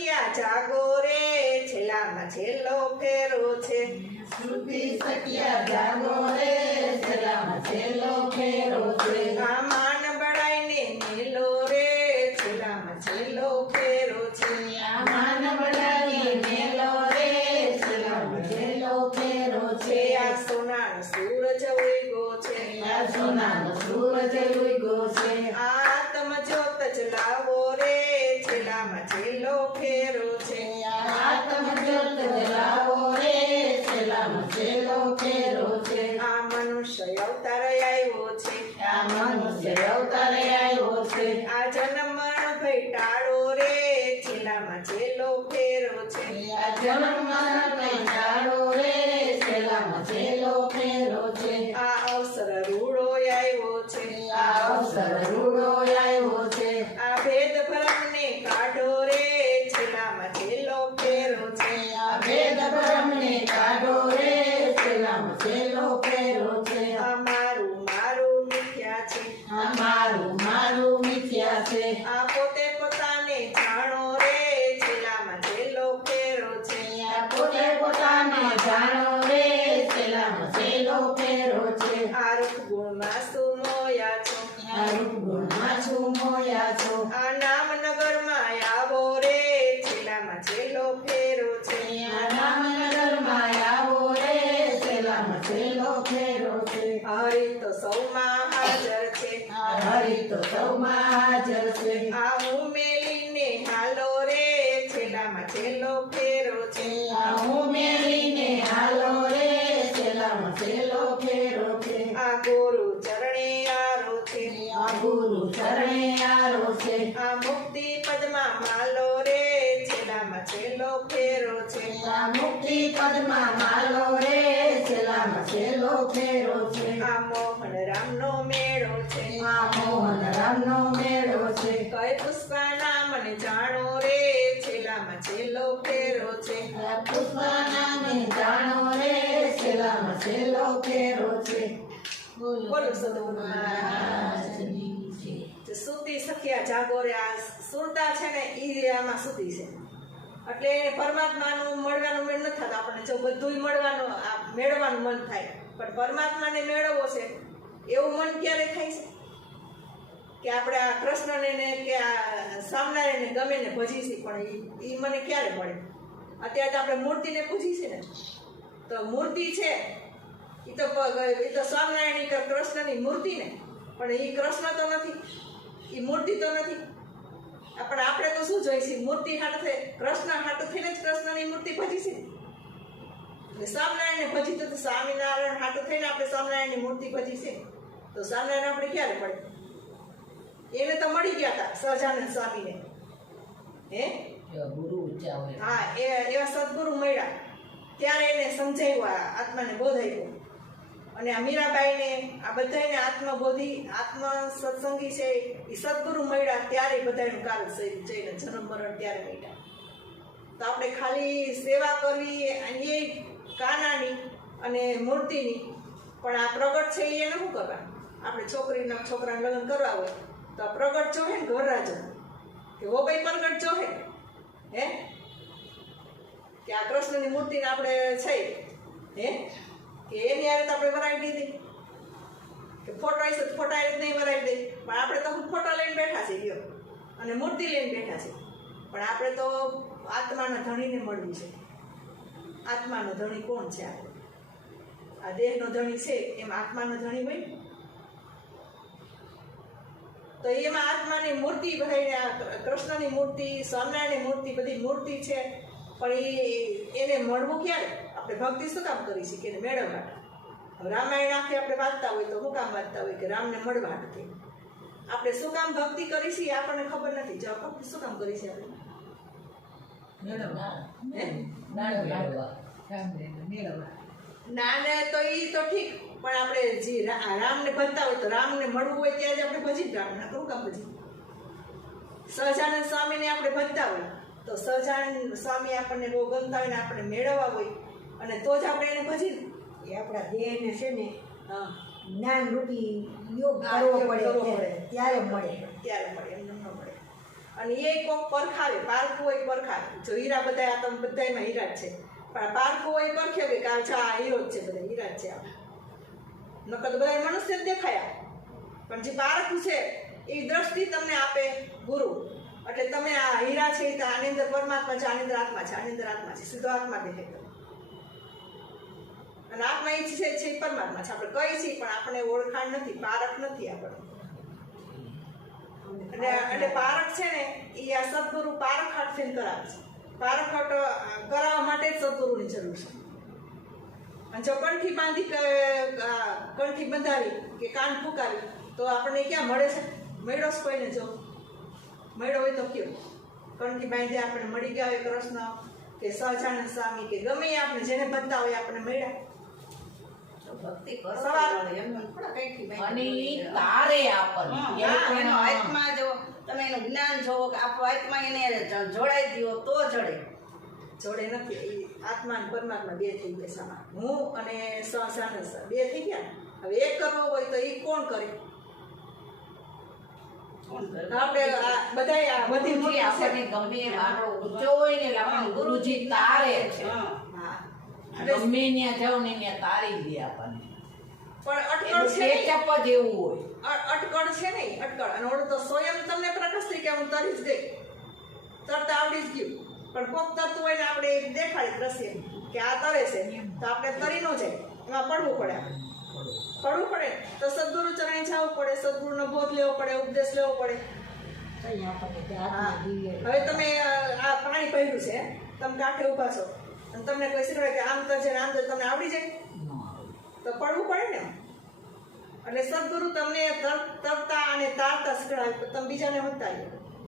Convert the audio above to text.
સખિયા જાગો રે છેલ્લામાં છેલ્લો ફેરો છે. શ્રુતિ સખિયા જાગો રે છેલ્લામાં છેલ્લો ફેરો છે. આ માન બળાઈને મેલો રે છેલ્લામાં છેલ્લો ફેરો છે. આ માન બળાની મેલો રે છેલ્લામાં છેલ્લો ફેરો છે. આ સોનાનો સૂરજ ઉગો છે. આ સોનાનો સૂરજ ઉગો છે. આ આત્મ જ્યોત જલાવો મનુષ્ય અવતારે આવ્યો છે. આ રે છેલ્લામાં છેલ્લો ફેરો છે. આ જન્મ મરણ રે છેલ્લામાં છેલ્લો ફેરો છે. આ અવસર રૂડો આવ્યો છે. આ અવસર રૂડો આવ્યો છે. આ ભેદ ભ્રમને કાઢો રે છેલ્લામાં છેલ્લો ફેરો છે. આ ભેદ ભ્રમને કાઢો રે છેલ્લામાં છેલ્લો ફેરો છે આ મારું મારું મિથ્યા છે આ મારું મારું મિથ્યા છે આ પોતે પોતાને જાણો રે છેલ્લામાં છેલ્લો ફેરો છે આ પોતે પોતાને જાણો રે છેલ્લામાં છેલ્લો ફેરો છે. આ રૂપ ગુણમાં સુમોયા છો આ ગુણમાં છું મોયા છો આ નામનગરમાં આવો રે છેલ્લામાં સેલો ફેરો છે આ રામનગરમાં આવો રે છેલ્લામાં સેલો ફેરો છે હરિ તો સૌમાં હાજર છે હરિ તો સૌમાં હાજર છે. આ છેલ્લો ફેરો છે આ મેળીને હાલો રે છેલ્લામાં છેલ્લો ફેરો છે. આ ગુરુ ચરણે આરો છે. આ ગુરુ ચરણે આરો છે. આ મુક્તિ પદમાં માલો રે છેલ્લામાં છેલ્લો ફેરો છે. આ મુક્તિ પદમાં માલો રે છેલ્લામાં છેલ્લો ફેરો છે. આ મોહન રામનો મેળો છે. આ મોહન રામનો મેળો છે. કઈ પુષ્પાના મને જાણો રે છેલ્લામાં છેલ્લો ફેરો છે. પુષ્પાનાને જાણો રે છેલ્લામાં છેલ્લો ફેરો છે. બોલો. મહારાજની સુતી સખિયા જાગો રે આ સુરતા છે ને ઈ આમાં સુતી છે. એટલે પરમાત્માનું મળવાનું મન નથી થતું. આપણને જો બધું મળવાનું આ મેળવવાનું મન થાય. પણ પરમાત્માને મેળવવો છે એવું મન ક્યારે થાય છે? કે આપણે આ કૃષ્ણને કે આ સામનારીને ગમે ને ભજી છે પણ એ એ મને ક્યારે મળે? અત્યારે તો આપણે મૂર્તિને પૂજી છે ને. તો મૂર્તિ છે. એ તો એ તો સ્વામિનારાયણ કે કૃષ્ણની મૂર્તિ ને. પણ એ કૃષ્ણ તો નથી. એ મૂર્તિ તો નથી. પણ આપણે તો શું છીએ? મૂર્તિ હાટે કૃષ્ણ હાટું થઈને જ કૃષ્ણની મૂર્તિ ભજી છે એટલે સ્વામિનારાયણને ભજી તો સ્વામિનારાયણ હાટું થઈને આપણે સ્વામિનારાયણની મૂર્તિ ભજી છે તો સ્વામિનારાયણ આપણે ક્યારે મળે? એને તો મળી ગયા હતા સહજાનંદ સ્વામીને. હે? ગુરુ હા એ એવા સદગુરુ મળ્યા. ત્યારે એને સમજાવ્યું આ આત્માને બોધાયું અને આ મીરાબાઈને આ બધાને આત્મબોધી આત્મ સત્સંગી છે એ સદગુરુ મળ્યા ત્યારે બધાનું કાલ થયું જઈને જન્મ મરણ ત્યારે મળ્યા. તો આપણે ખાલી સેવા કરવી એ કાનાની અને મૂર્તિની. પણ આ પ્રગટ છે એને શું કરવા આપણે છોકરીના છોકરાને લગ્ન કરવા હોય. તો આ પ્રગટ જોહે ને ઘરરાજો કે વો ભાઈ પ્રગટ જોહે હે? કે આ કૃષ્ણની મૂર્તિને આપણે છે હે? કે એની આરે તો આપણે વરાવી દીધી. કે ફોટો હશે તો ફોટા આવી જ નહીં વરાવી દઈ પણ આપણે તો ફોટો લઈને બેઠા છે ગયો અને મૂર્તિ લઈને બેઠા છે પણ આપણે તો આત્માના ધણીને મળવી છે. આત્માનો ધણી કોણ છે આપણે આ દેહનો ધણી છે. એમ આત્માનો ધણી હોય? તો એમાં આત્માની મૂર્તિ કૃષ્ણની મૂર્તિ સ્વામિનારાયણની મૂર્તિ બધી મૂર્તિ છે. પણ એ એને મળવું ક્યારે? આપણે ભક્તિ શું કામ કરી શકીએ એને મેળવવા રામાયણ આખી આપણે વાંચતા હોય તો હું કામ વાંચતા હોય કે રામને મળવા નથી આપણે શું કામ ભક્તિ કરી છીએ આપણને ખબર નથી. જો ભક્તિ શું કામ કરી છે આપણે? ના નાને તો એ તો ઠીક. પણ આપણે જે રામને ભજતા હોય તો રામને મળવું હોય ત્યારે જ આપણે ભજી જ કરું કામ ભજી સહજાનંદ સ્વામીને આપણે ભજતા હોય તો સહજાનંદ સ્વામી આપણને બહુ ગમતા હોય ને આપણે મેળવવા હોય અને તો જ આપણે એને ભજી એ આપણા દેહને છે ને જ્ઞાન રૂપી યોગ કરવો પડે. ત્યારે મળે. ત્યારે મળે એમ ન મળે. અને એ કોક પરખાવે પારખું હોય પરખાવે. જો હીરા બધા આ તમે બધાયમાં હીરા જ છે. પણ પારખું હોય પરખે કે આ જો આ હીરો જ છે બધા હીરા જ છે આ નકર બધા મનુષ્ય દેખાયા. પણ જે બાળક છે, એ દ્રષ્ટિ તમને આપે ગુરુ. એટલે તમે આ હીરા છે તો આની અંદર પરમાત્મા છે, આની અંદર આત્મા છે, આની અંદર આત્મા છે, સીધો આત્મા તમને. અને આત્મા એ છે છે પરમાત્મા છે. આપણે કઈ છીએ પણ આપણે ઓળખાણ નથી પારખ નથી આપણે અને એટલે પારખ છે ને, એ આ સદગુરુ પારખ હાથથી કરાવે છે. પારખ કરાવવા માટે જ સદગુરુની જરૂર છે. અને જો કંઠી બાંધી કંઠી બંધાવી કે કાન ફૂંકાવી તો આપણને ક્યાં મળે છે? મળ્યો જ કોઈને જો? મળ્યો હોય તો કયો? કંઠી બાંધી આપણે મળી ગયા હોય કૃષ્ણ કે સહજાનંદ સ્વામી કે ગમે એ આપણે જેને બનતા હોય મળ્યા. આપણને જો તમે એનું જ્ઞાન જોવો કે આપણો આત્મા એને જોડાઈ દ્યો તો જડે. જોડે નથી. એ આત્મા અને પરમાત્મા બે થઈ ગયા સામા હું અને સહજાનંદ બે થઈ ગયા હવે એક કરવો હોય તો એ કોણ કરે? આપણે આ આ બધી ગુરુજી આપણને છે. ગમે એમ ઊંચો હોય ને એટલે ગુરુજી તારે છે. ગમે ત્યાં જાવ ને ત્યાં તારી દે આપણને. પણ અટકળ છે. જ એવું હોય. અટકળ છે નહીં અટકળ. અને ઓલું તો સ્વયં તમને પ્રકાશ થઈ કે હું તરી જ ગઈ. તરતા આવડી જ ગયું. પણ કોક હોય ને આપણે દેખાડી દ્રશ્ય કે આ તરે છે તો આપણે તરી છે જાય એમાં પડવું પડે આપણે. પડવું પડે? તો સદગુરુ ચરણે જવું પડે સદગુરુનો બોધ લેવો પડે ઉપદેશ લેવો પડે. તે. હવે તમે આ પાણી પહેર્યું છે તમે કાંઠે ઊભા છો અને તમને કોઈ શીખવાડે કે આમ તરજે ને આમ તરજે, તમને આવડી જાય? તો પડવું પડે ને એટલે સદગુરુ તમને તર- તરતા અને તારતા શીખવાડે તમે બીજાને હોતા